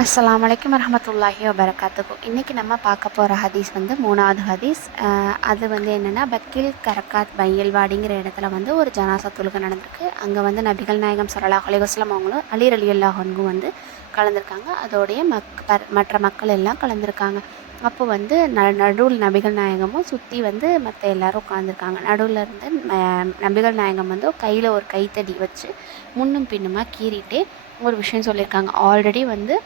அஸ்லாம் வலைக்கம் வரமத்துல்லாஹி வபரகாத்துக்கும் இன்றைக்கி நம்ம பார்க்க போகிற ஹதீஸ் வந்து மூணாவது ஹதீஸ். அது வந்து என்னென்னா பக்கீல் கரக்காத் பையல்வாடிங்கிற இடத்துல வந்து ஒரு ஜனாசா தொழுகை நடந்திருக்கு. அங்கே வந்து நபிகள் நாயகம் சரலா அலைஹி அவங்களும் அலி அலி அல்லாஹன்கும் வந்து கலந்துருக்காங்க. அதோடைய மக் மற்ற மக்கள் எல்லாம் கலந்துருக்காங்க. அப்போ வந்து ந நடுவில் நபிகள் நாயகமும் சுற்றி வந்து மற்ற எல்லாரும் உட்காந்துருக்காங்க நடுவில் இருந்து நபிகள் நாயகம் வந்து கையில் ஒரு கைத்தடி வச்சு முன்னும் பின்னுமாக கீறிட்டே ஒரு விஷயம் சொல்லியிருக்காங்க ஆல்ரெடி வந்து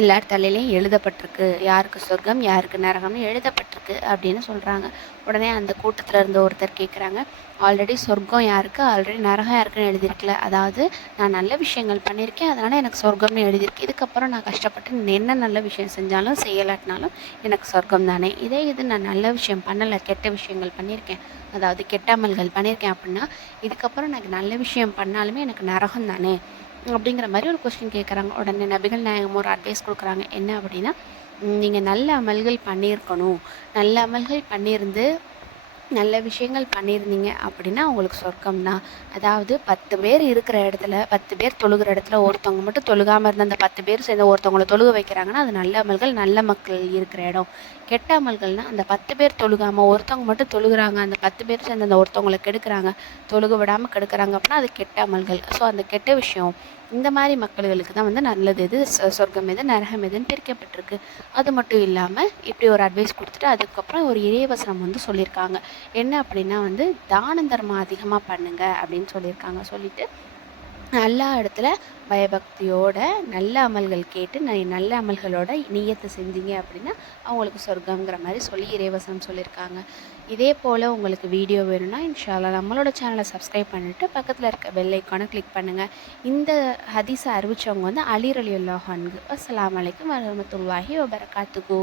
எல்லார் தலையிலையும் எழுதப்பட்டிருக்கு. யாருக்கு சொர்க்கம் யாருக்கு நரகம்னு எழுதப்பட்டிருக்கு அப்படின்னு சொல்கிறாங்க உடனே அந்த கூட்டத்தில் இருந்த ஒருத்தர் கேட்குறாங்க ஆல்ரெடி சொர்க்கம் யாருக்கு ஆல்ரெடி நரகம் யாருக்குன்னு எழுதியிருக்கல. அதாவது நான் நல்ல விஷயங்கள் பண்ணியிருக்கேன் அதனால் எனக்கு சொர்க்கம்னு எழுதியிருக்கு. இதுக்கப்புறம் நான் கஷ்டப்பட்டு என்ன நல்ல விஷயம் செஞ்சாலும் செய்யலாட்டினாலும் எனக்கு சொர்க்கம் தானே. இதே இது நான் நல்ல விஷயம் பண்ணலை கெட்ட விஷயங்கள் பண்ணியிருக்கேன். அதாவது கெட்ட அமல்கள் பண்ணியிருக்கேன் அப்படின்னா இதுக்கப்புறம் எனக்கு நல்ல விஷயம் பண்ணாலுமே எனக்கு நரகம் தானே. அப்படிங்கிற மாதிரி ஒரு கொஸ்டின் கேட்குறாங்க உடனே நபிகள் நாயகம் ஒரு அட்வைஸ் கொடுக்குறாங்க. என்ன அப்படின்னா நீங்கள் நல்ல அமல்கள் பண்ணியிருக்கணும். நல்ல அமல்கள் பண்ணியிருந்து நல்ல விஷயங்கள் பண்ணியிருந்தீங்க அப்படின்னா உங்களுக்கு சொர்க்கம் தான். அதாவது பத்து பேர் இருக்கிற இடத்துல பத்து பேர் தொழுகிற இடத்துல ஒருத்தவங்க மட்டும் தொழுகாமல் இருந்த அந்த பத்து பேர் சேர்ந்து ஒருத்தவங்கள தொழுக வைக்கிறாங்கன்னா அது நல்ல அமல்கள் நல்ல மக்கள் இருக்கிற இடம். கெட்ட அமல்கள்னால் அந்த பத்து பேர் தொழுகாமல் ஒருத்தவங்க மட்டும் தொழுகிறாங்க அந்த பத்து பேர் சேர்ந்து அந்த ஒருத்தவங்களை கெடுக்குறாங்க தொழுக விடாமல் கெடுக்குறாங்க அப்படின்னா அது கெட்ட அமல்கள். ஸோ அந்த கெட்ட விஷயம் இந்த மாதிரி மக்கள்களுக்கு தான் வந்து நல்லது எது? சொ- சொர்க்கம் எது நரகம் எதுன்னு பிரிக்கப்பட்டிருக்கு. அது மட்டும் இல்லாமல் இப்படி ஒரு அட்வைஸ் கொடுத்துட்டு அதுக்கப்புறம் ஒரு இறைவசனம் வந்து சொல்லியிருக்காங்க. என்ன அப்படின்னா வந்து தான தர்மம் அதிகமாக பண்ணுங்க அப்படின்னு சொல்லியிருக்காங்க. சொல்லிட்டு எல்லா இடத்துல பயபக்தியோட நல்ல அமல்கள் கேட்டு நல்ல அமல்களோட இணையத்தை செஞ்சீங்க அப்படின்னா அவங்களுக்கு சொர்க்கங்கிற மாதிரி சொல்லி இறைவசனம் சொல்லியிருக்காங்க. இதே போல் உங்களுக்கு வீடியோ வேணும்னா இன்ஷால்லா நம்மளோட சேனலை சப்ஸ்கிரைப் பண்ணிவிட்டு பக்கத்தில் இருக்க பெல் ஐக்கானை கிளிக் பண்ணுங்கள் இந்த ஹதீஸை அறிவித்தவங்க வந்து அலி அலி அல்லாஹான்கு அஸ்லாம் வலைக்கம் வரமத்துல்லாஹி வபரகாத்துகு